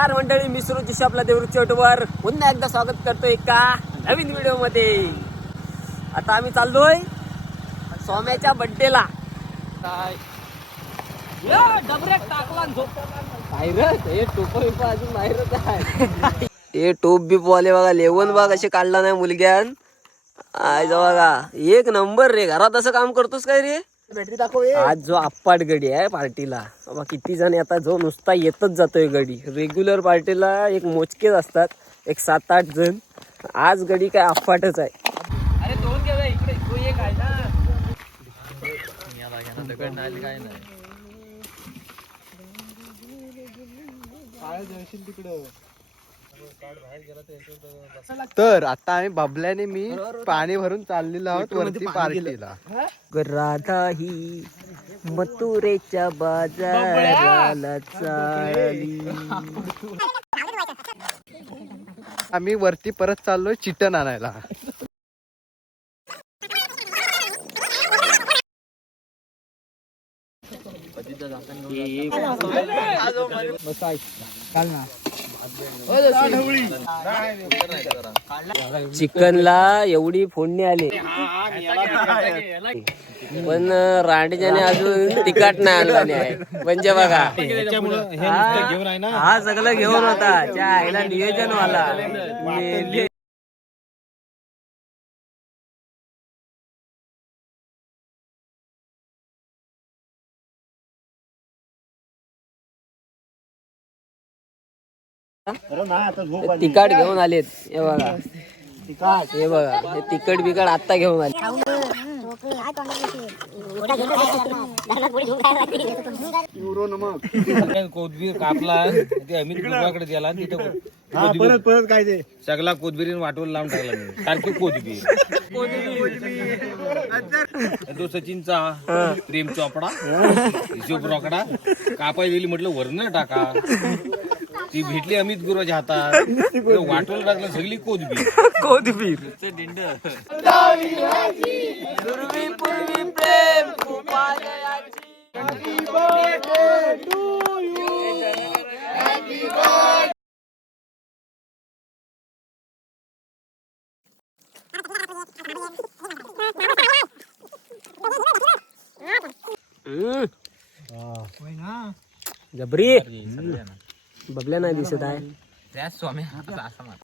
नमस्कार मंडळी, मी सुरुची आपला देवरुख चौटवर पुन्हा एकदा स्वागत करतोय एका नवीन व्हिडिओ मध्ये. आता आम्ही चाललोय सोम्याच्या बड्डेला. डबऱ्यात टाकला बाहेरच हे टोप बिप अजून बाहेरच आहे. हे टोप बिप वाले बघा, लेवण बघा कसे काढला नाही मुलग्यान. आज बघा एक नंबर रे. घरात असं काम करतोस काय रे? बॅटरी दाखव. आज जो अप्पाट गडी आहे पार्टीला, बाबा किती जण आता जो नुसता येतच जातोय गडी. रेग्युलर पार्टीला एक मोजकेच असतात, एक 7-8 जण. आज गडी काय अप्पाटच आहे. अरे दोन घ्या इकडे, तो एक आहे ना. काय नाही तर आता आम्ही बबल्याने मी पाणी भरून चाललेलो आहोत वरती पार्टीला. राधा ही मथुरेच्या बाजाराला चालली. आम्ही वरती परत चाललोय चिटन आणायला. चिकनला एवढी फोडणी आली, पण रांडेच्याने अजून तिखट नाही आणला आहे. म्हणजे बघा हा सगळं घेऊन होता, त्या आईला नियोजन वाला. तिखट घेऊन आलेत. हे बघा हे बघा, हे तिखट बिकट आता घेऊन आले. कोथबीर कापला ते अमित गुरुवाकडे गेला, तिथं परत काय ते सगळा कोथबिरीन वाटून लावून टाकला. मी सारखी कोथबीर तो सचिनचा प्रेम चोपडा हिशोब रोकडा कापाय दिली, म्हटलं वरण टाका. ती भेटली अमित गुरुवाच्या हातात, वाटून टाकलं सगळी कोथबीर. जबरी बबल्या नाही दिसत आहे.